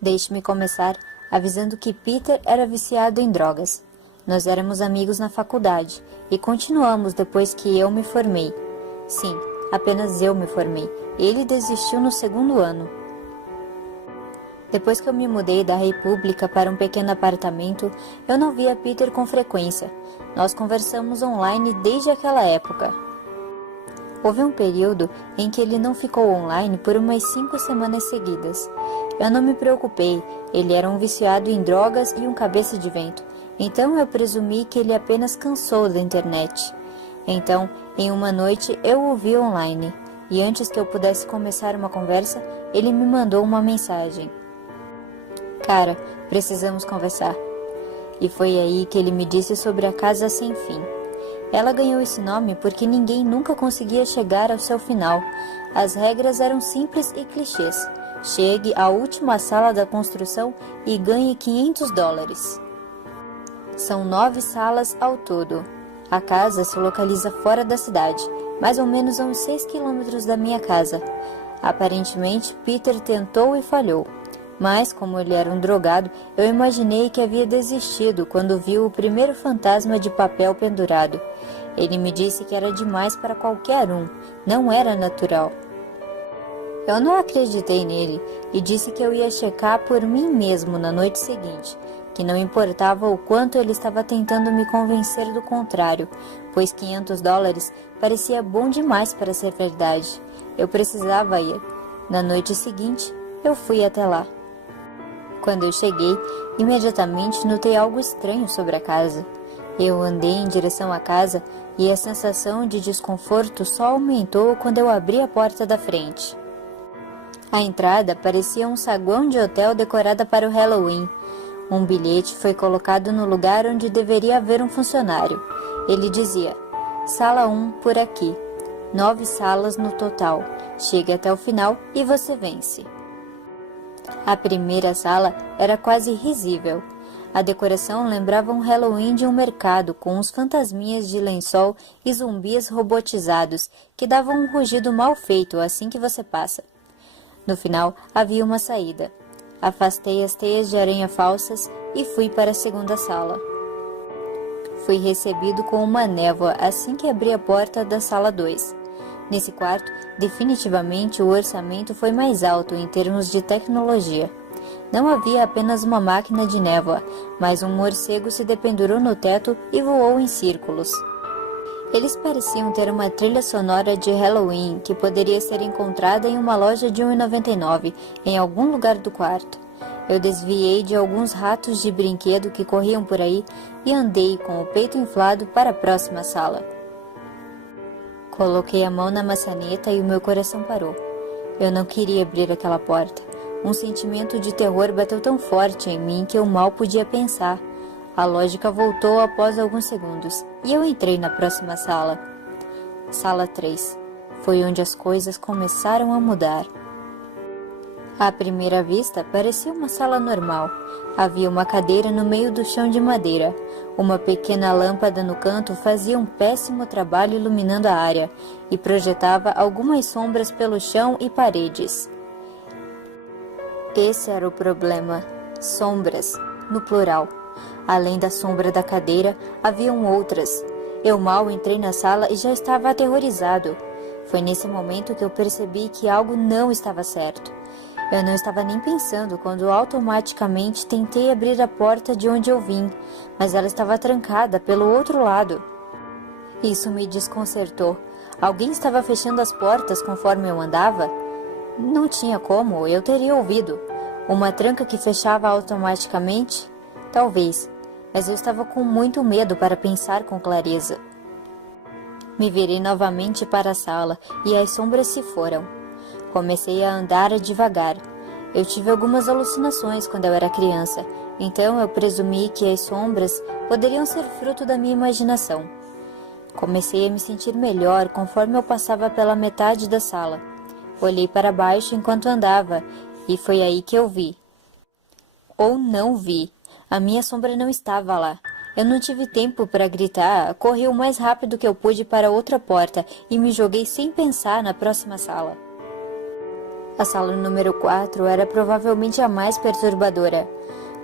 Deixe-me começar avisando que Peter era viciado em drogas. Nós éramos amigos na faculdade e continuamos depois que eu me formei. Sim, apenas eu me formei. Ele desistiu no segundo ano. Depois que eu me mudei da República para um pequeno apartamento, eu não via Peter com frequência. Nós conversamos online desde aquela época. Houve um período em que ele não ficou online por umas 5 semanas seguidas. Eu não me preocupei, ele era um viciado em drogas e um cabeça de vento, então eu presumi que ele apenas cansou da internet. Então, em uma noite, eu o vi online, e antes que eu pudesse começar uma conversa, ele me mandou uma mensagem. Cara, precisamos conversar. E foi aí que ele me disse sobre a Casa Sem Fim. Ela ganhou esse nome porque ninguém nunca conseguia chegar ao seu final. As regras eram simples e clichês. Chegue à última sala da construção e ganhe $500. São 9 salas ao todo. A casa se localiza fora da cidade, mais ou menos a uns 6 quilômetros da minha casa. Aparentemente, Peter tentou e falhou. Mas, como ele era um drogado, eu imaginei que havia desistido quando viu o primeiro fantasma de papel pendurado. Ele me disse que era demais para qualquer um, não era natural. Eu não acreditei nele e disse que eu ia checar por mim mesmo na noite seguinte, que não importava o quanto ele estava tentando me convencer do contrário, pois $500 parecia bom demais para ser verdade. Eu precisava ir. Na noite seguinte, eu fui até lá. Quando eu cheguei, imediatamente notei algo estranho sobre a casa. Eu andei em direção à casa e a sensação de desconforto só aumentou quando eu abri a porta da frente. A entrada parecia um saguão de hotel decorada para o Halloween. Um bilhete foi colocado no lugar onde deveria haver um funcionário. Ele dizia: Sala 1 por aqui. 9 salas no total. Chegue até o final e você vence. A primeira sala era quase risível. A decoração lembrava um Halloween de um mercado com uns fantasminhas de lençol e zumbis robotizados que davam um rugido mal feito assim que você passa. No final, havia uma saída. Afastei as teias de aranha falsas e fui para a segunda sala. Fui recebido com uma névoa assim que abri a porta da sala 2. Nesse quarto, definitivamente o orçamento foi mais alto em termos de tecnologia. Não havia apenas uma máquina de névoa, mas um morcego se dependurou no teto e voou em círculos. Eles pareciam ter uma trilha sonora de Halloween que poderia ser encontrada em uma loja de R$1,99 em algum lugar do quarto. Eu desviei de alguns ratos de brinquedo que corriam por aí e andei com o peito inflado para a próxima sala. Coloquei a mão na maçaneta e o meu coração parou. Eu não queria abrir aquela porta. Um sentimento de terror bateu tão forte em mim que eu mal podia pensar. A lógica voltou após alguns segundos e eu entrei na próxima sala. Sala 3. Foi onde as coisas começaram a mudar. À primeira vista, parecia uma sala normal. Havia uma cadeira no meio do chão de madeira. Uma pequena lâmpada no canto fazia um péssimo trabalho iluminando a área e projetava algumas sombras pelo chão e paredes. Esse era o problema. Sombras, no plural. Além da sombra da cadeira, haviam outras. Eu mal entrei na sala e já estava aterrorizado. Foi nesse momento que eu percebi que algo não estava certo. Eu não estava nem pensando quando automaticamente tentei abrir a porta de onde eu vim, mas ela estava trancada pelo outro lado. Isso me desconcertou. Alguém estava fechando as portas conforme eu andava? Não tinha como, eu teria ouvido. Uma tranca que fechava automaticamente? Talvez, mas eu estava com muito medo para pensar com clareza. Me virei novamente para a sala e as sombras se foram. Comecei a andar devagar. Eu tive algumas alucinações quando eu era criança, então eu presumi que as sombras poderiam ser fruto da minha imaginação. Comecei a me sentir melhor conforme eu passava pela metade da sala. Olhei para baixo enquanto andava, e foi aí que eu vi. Ou não vi. A minha sombra não estava lá. Eu não tive tempo para gritar, corri o mais rápido que eu pude para outra porta e me joguei sem pensar na próxima sala. A sala número 4 era provavelmente a mais perturbadora.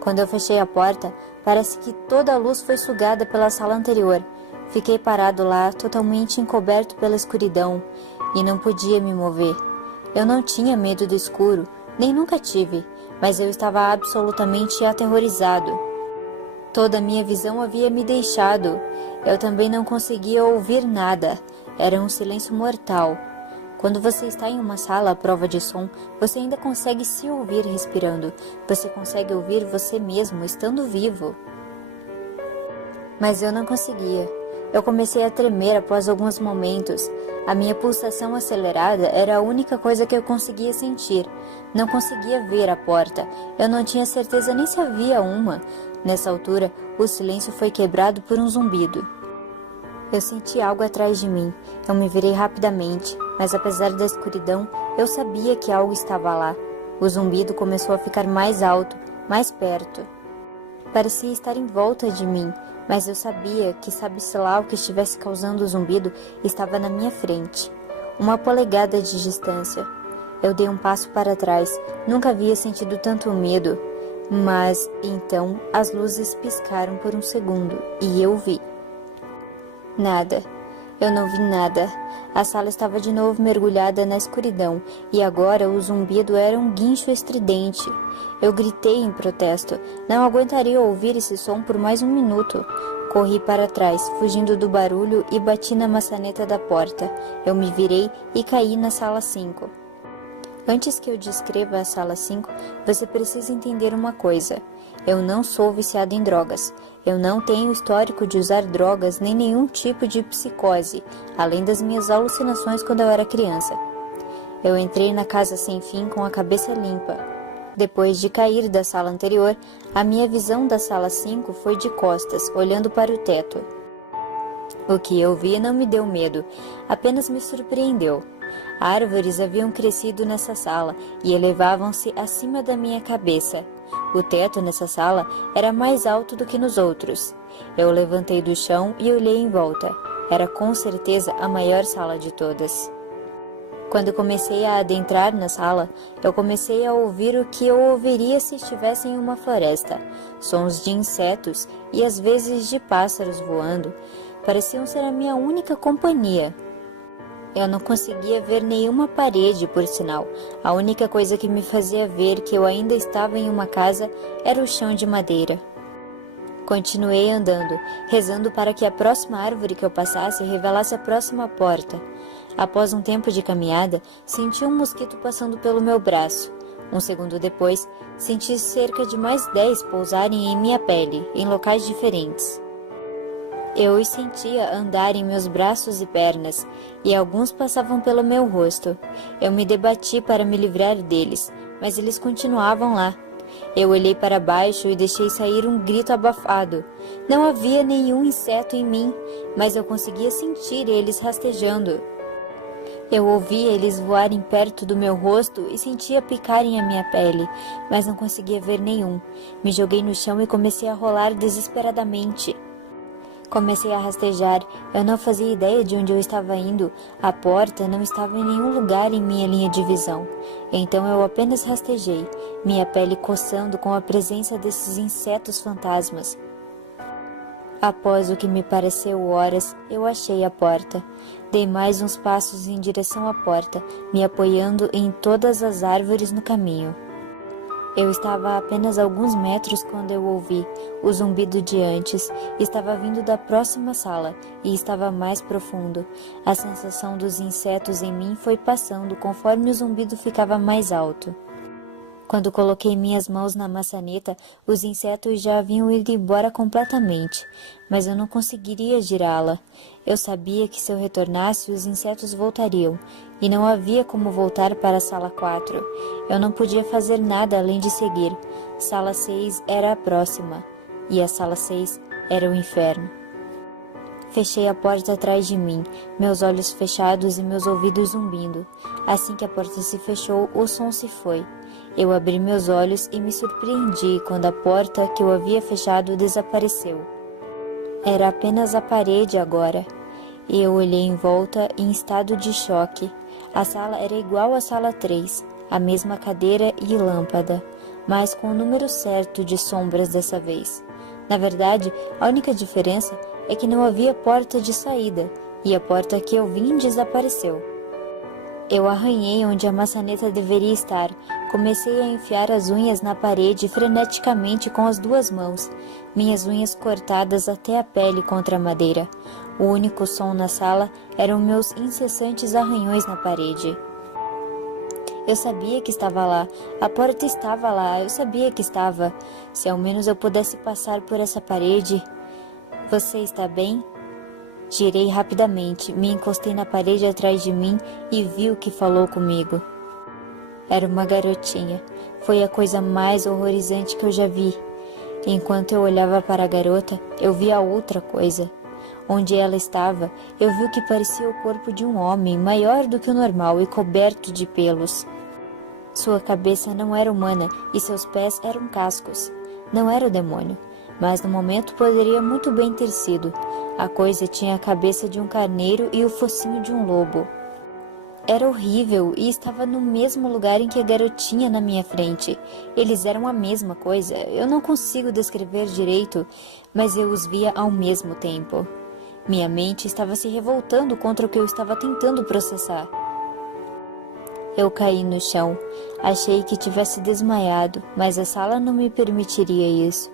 Quando eu fechei a porta, parece que toda a luz foi sugada pela sala anterior. Fiquei parado lá, totalmente encoberto pela escuridão, e não podia me mover. Eu não tinha medo do escuro, nem nunca tive, mas eu estava absolutamente aterrorizado. Toda a minha visão havia me deixado. Eu também não conseguia ouvir nada. Era um silêncio mortal. Quando você está em uma sala à prova de som, você ainda consegue se ouvir respirando. Você consegue ouvir você mesmo estando vivo. Mas eu não conseguia. Eu comecei a tremer após alguns momentos. A minha pulsação acelerada era a única coisa que eu conseguia sentir. Não conseguia ver a porta. Eu não tinha certeza nem se havia uma. Nessa altura, o silêncio foi quebrado por um zumbido. Eu senti algo atrás de mim. Eu me virei rapidamente, mas apesar da escuridão, eu sabia que algo estava lá. O zumbido começou a ficar mais alto, mais perto. Parecia estar em volta de mim, mas eu sabia que sabe-se lá o que estivesse causando o zumbido estava na minha frente. 1 polegada de distância. Eu dei um passo para trás. Nunca havia sentido tanto medo. Mas, então, as luzes piscaram por um segundo e eu vi. Nada. Eu não vi nada. A sala estava de novo mergulhada na escuridão, e agora o zumbido era um guincho estridente. Eu gritei em protesto. Não aguentaria ouvir esse som por mais um minuto. Corri para trás, fugindo do barulho, e bati na maçaneta da porta. Eu me virei e caí na sala 5. Antes que eu descreva a sala 5, você precisa entender uma coisa. Eu não sou viciado em drogas. Eu não tenho histórico de usar drogas nem nenhum tipo de psicose, além das minhas alucinações quando eu era criança. Eu entrei na casa sem fim com a cabeça limpa. Depois de cair da sala anterior, a minha visão da sala 5 foi de costas, olhando para o teto. O que eu vi não me deu medo, apenas me surpreendeu. Árvores haviam crescido nessa sala e elevavam-se acima da minha cabeça. O teto nessa sala era mais alto do que nos outros. Eu levantei do chão e olhei em volta. Era com certeza a maior sala de todas. Quando comecei a adentrar na sala, eu comecei a ouvir o que eu ouviria se estivesse em uma floresta. Sons de insetos e às vezes de pássaros voando pareciam ser a minha única companhia. Eu não conseguia ver nenhuma parede, por sinal. A única coisa que me fazia ver que eu ainda estava em uma casa era o chão de madeira. Continuei andando, rezando para que a próxima árvore que eu passasse revelasse a próxima porta. Após um tempo de caminhada, senti um mosquito passando pelo meu braço. Um segundo depois, senti cerca de mais 10 pousarem em minha pele, em locais diferentes. Eu os sentia andar em meus braços e pernas, e alguns passavam pelo meu rosto. Eu me debati para me livrar deles, mas eles continuavam lá. Eu olhei para baixo e deixei sair um grito abafado. Não havia nenhum inseto em mim, mas eu conseguia sentir eles rastejando. Eu ouvia eles voarem perto do meu rosto e sentia picarem a minha pele, mas não conseguia ver nenhum. Me joguei no chão e comecei a rolar desesperadamente. Comecei a rastejar. Eu não fazia ideia de onde eu estava indo. A porta não estava em nenhum lugar em minha linha de visão. Então eu apenas rastejei, minha pele coçando com a presença desses insetos fantasmas. Após o que me pareceu horas, eu achei a porta. Dei mais uns passos em direção à porta, me apoiando em todas as árvores no caminho. Eu estava a apenas alguns metros quando eu ouvi o zumbido de antes. Estava vindo da próxima sala e estava mais profundo. A sensação dos insetos em mim foi passando conforme o zumbido ficava mais alto. Quando coloquei minhas mãos na maçaneta, os insetos já haviam ido embora completamente, mas eu não conseguiria girá-la. Eu sabia que se eu retornasse, os insetos voltariam, e não havia como voltar para a sala 4. Eu não podia fazer nada além de seguir. Sala 6 era a próxima, e a sala 6 era o inferno. Fechei a porta atrás de mim, meus olhos fechados e meus ouvidos zumbindo. Assim que a porta se fechou, o som se foi. Eu abri meus olhos e me surpreendi quando a porta que eu havia fechado desapareceu. Era apenas a parede agora. E eu olhei em volta em estado de choque. A sala era igual à sala 3. a mesma cadeira e lâmpada, mas com o número certo de sombras dessa vez. Na verdade, a única diferença é que não havia porta de saída, e a porta que eu vim desapareceu. Eu arranhei onde a maçaneta deveria estar, comecei a enfiar as unhas na parede freneticamente com as duas mãos, minhas unhas cortadas até a pele contra a madeira. O único som na sala eram meus incessantes arranhões na parede. Eu sabia que estava lá, a porta estava lá, eu sabia que estava. Se ao menos eu pudesse passar por essa parede. Você está bem? Girei rapidamente, me encostei na parede atrás de mim e vi o que falou comigo. Era uma garotinha. Foi a coisa mais horrorizante que eu já vi. Enquanto eu olhava para a garota, eu via outra coisa. Onde ela estava, eu vi o que parecia o corpo de um homem, maior do que o normal e coberto de pelos. Sua cabeça não era humana e seus pés eram cascos. Não era o demônio, mas no momento poderia muito bem ter sido. A coisa tinha a cabeça de um carneiro e o focinho de um lobo. Era horrível e estava no mesmo lugar em que a garotinha na minha frente. Eles eram a mesma coisa. Eu não consigo descrever direito, mas eu os via ao mesmo tempo. Minha mente estava se revoltando contra o que eu estava tentando processar. Eu caí no chão. Achei que tivesse desmaiado, mas a sala não me permitiria isso.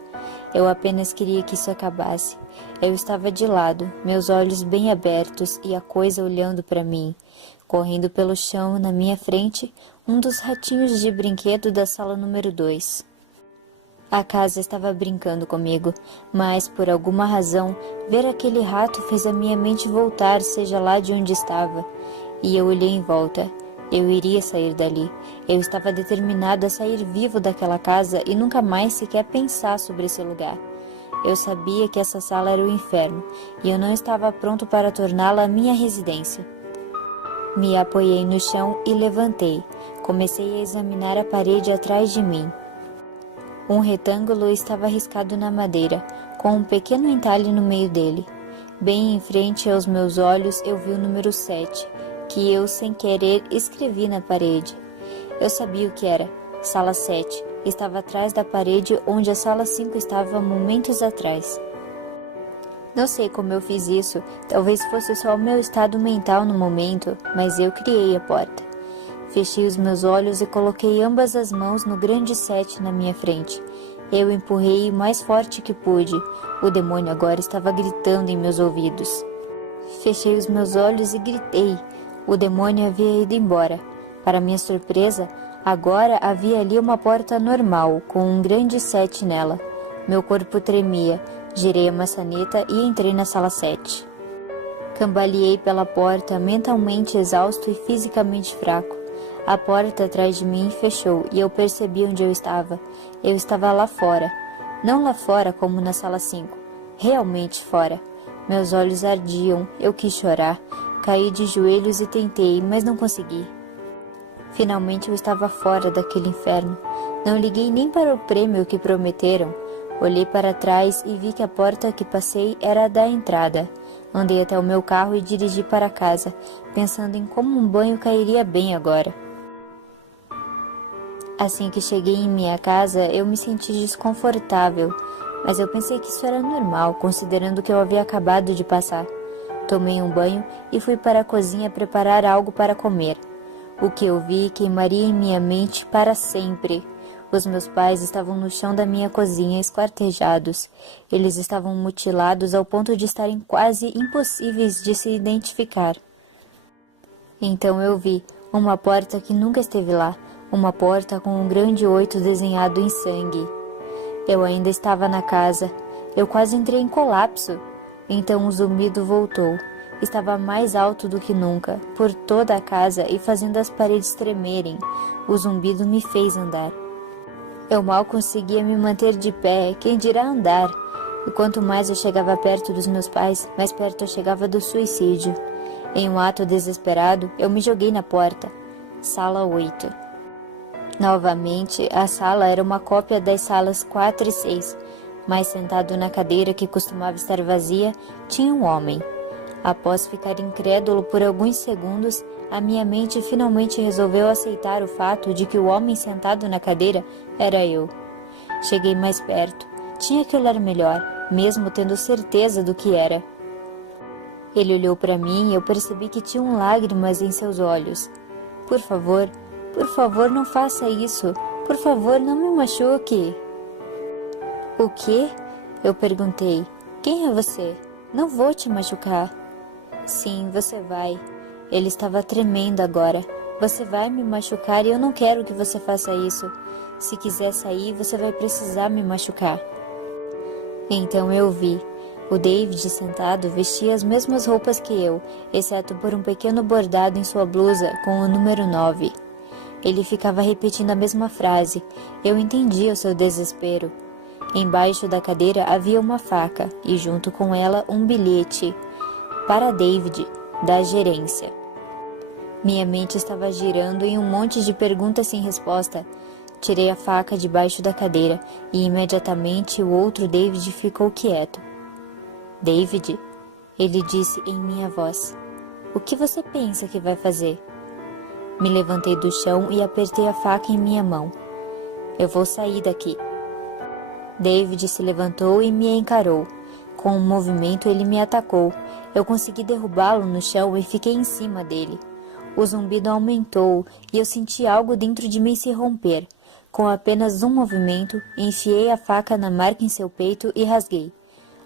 Eu apenas queria que isso acabasse. Eu estava de lado, meus olhos bem abertos e a coisa olhando para mim. Correndo pelo chão na minha frente, um dos ratinhos de brinquedo da sala número 2. A casa estava brincando comigo, mas, por alguma razão, ver aquele rato fez a minha mente voltar, seja lá de onde estava. E eu olhei em volta. Eu iria sair dali. Eu estava determinado a sair vivo daquela casa e nunca mais sequer pensar sobre esse lugar. Eu sabia que essa sala era o inferno, e eu não estava pronto para torná-la minha residência. Me apoiei no chão e levantei. Comecei a examinar a parede atrás de mim. Um retângulo estava riscado na madeira, com um pequeno entalhe no meio dele. Bem em frente aos meus olhos eu vi o número 7, que eu, sem querer, escrevi na parede. Eu sabia o que era. Sala 7. Estava atrás da parede onde a sala 5 estava momentos atrás. Não sei como eu fiz isso, talvez fosse só o meu estado mental no momento, mas eu criei a porta. Fechei os meus olhos e coloquei ambas as mãos no grande 7 na minha frente. Eu empurrei o mais forte que pude. O demônio agora estava gritando em meus ouvidos. Fechei os meus olhos e gritei. O demônio havia ido embora. Para minha surpresa, agora havia ali uma porta normal, com um grande 7 nela. Meu corpo tremia. Girei a maçaneta e entrei na sala 7. Cambaleei pela porta, mentalmente exausto e fisicamente fraco. A porta atrás de mim fechou e eu percebi onde eu estava. Eu estava lá fora. Não lá fora como na sala 5. Realmente fora. Meus olhos ardiam, eu quis chorar. Caí de joelhos e tentei, mas não consegui. Finalmente eu estava fora daquele inferno. Não liguei nem para o prêmio que prometeram. Olhei para trás e vi que a porta que passei era a da entrada. Andei até o meu carro e dirigi para casa, pensando em como um banho cairia bem agora. Assim que cheguei em minha casa, eu me senti desconfortável, mas eu pensei que isso era normal, considerando que eu havia acabado de passar. Tomei um banho e fui para a cozinha preparar algo para comer. O que eu vi queimaria em minha mente para sempre. Os meus pais estavam no chão da minha cozinha, esquartejados. Eles estavam mutilados ao ponto de estarem quase impossíveis de se identificar. Então eu vi uma porta que nunca esteve lá, uma porta com um grande 8 desenhado em sangue. Eu ainda estava na casa. Eu quase entrei em colapso. Então o zumbido voltou. Estava mais alto do que nunca, por toda a casa e fazendo as paredes tremerem. O zumbido me fez andar. Eu mal conseguia me manter de pé, quem dirá andar. E quanto mais eu chegava perto dos meus pais, mais perto eu chegava do suicídio. Em um ato desesperado, eu me joguei na porta. Sala 8. Novamente, a sala era uma cópia das salas 4 e 6, mas sentado na cadeira que costumava estar vazia, tinha um homem. Após ficar incrédulo por alguns segundos, a minha mente finalmente resolveu aceitar o fato de que o homem sentado na cadeira era eu. Cheguei mais perto. Tinha que olhar melhor, mesmo tendo certeza do que era. Ele olhou para mim e eu percebi que tinham lágrimas em seus olhos. Por favor, não faça isso. Por favor, não me machuque. O quê? Eu perguntei. Quem é você? Não vou te machucar. Sim, você vai. Ele estava tremendo agora. Você vai me machucar e eu não quero que você faça isso. Se quiser sair, você vai precisar me machucar. Então eu vi. O David sentado vestia as mesmas roupas que eu, exceto por um pequeno bordado em sua blusa com o número 9. Ele ficava repetindo a mesma frase. Eu entendia o seu desespero. Embaixo da cadeira havia uma faca e junto com ela um bilhete. Para David, da gerência. Minha mente estava girando em um monte de perguntas sem resposta. Tirei a faca debaixo da cadeira e imediatamente o outro David ficou quieto. David, ele disse em minha voz, o que você pensa que vai fazer? Me levantei do chão e apertei a faca em minha mão. Eu vou sair daqui. David se levantou e me encarou. Com um movimento ele me atacou. Eu consegui derrubá-lo no chão e fiquei em cima dele. O zumbido aumentou e eu senti algo dentro de mim se romper. Com apenas um movimento, enfiei a faca na marca em seu peito e rasguei.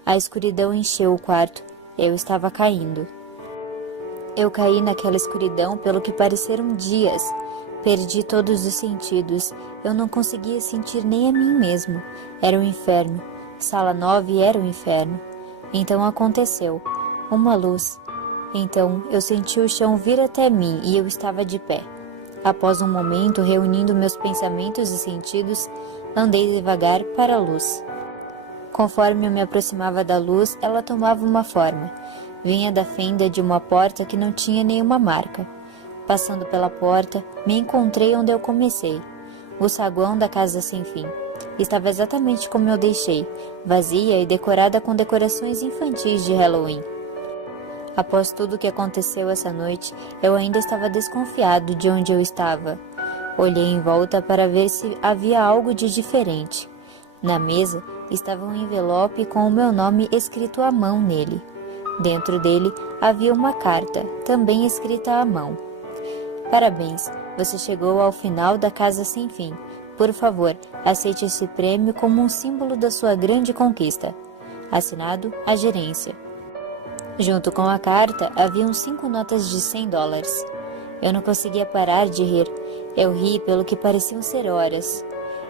A escuridão encheu o quarto. Eu estava caindo. Eu caí naquela escuridão pelo que pareceram dias. Perdi todos os sentidos. Eu não conseguia sentir nem a mim mesmo. Era o inferno. Sala 9 era o inferno. Então aconteceu. Uma luz. Então eu senti o chão vir até mim e eu estava de pé. Após um momento, reunindo meus pensamentos e sentidos, andei devagar para a luz. Conforme eu me aproximava da luz, ela tomava uma forma. Vinha da fenda de uma porta que não tinha nenhuma marca. Passando pela porta, me encontrei onde eu comecei. O saguão da casa sem fim. Estava exatamente como eu deixei, vazia e decorada com decorações infantis de Halloween. Após tudo o que aconteceu essa noite, eu ainda estava desconfiado de onde eu estava. Olhei em volta para ver se havia algo de diferente. Na mesa estava um envelope com o meu nome escrito à mão nele. Dentro dele havia uma carta, também escrita à mão. Parabéns, você chegou ao final da casa sem fim. Por favor, aceite esse prêmio como um símbolo da sua grande conquista. Assinado, a gerência. Junto com a carta, haviam 5 notas de $100. Eu não conseguia parar de rir. Eu ri pelo que pareciam ser horas.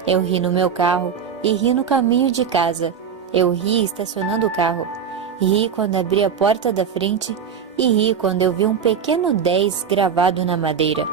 Eu ri no meu carro e ri no caminho de casa. Eu ri estacionando o carro. Ri quando abri a porta da frente e ri quando eu vi um pequeno 10 gravado na madeira.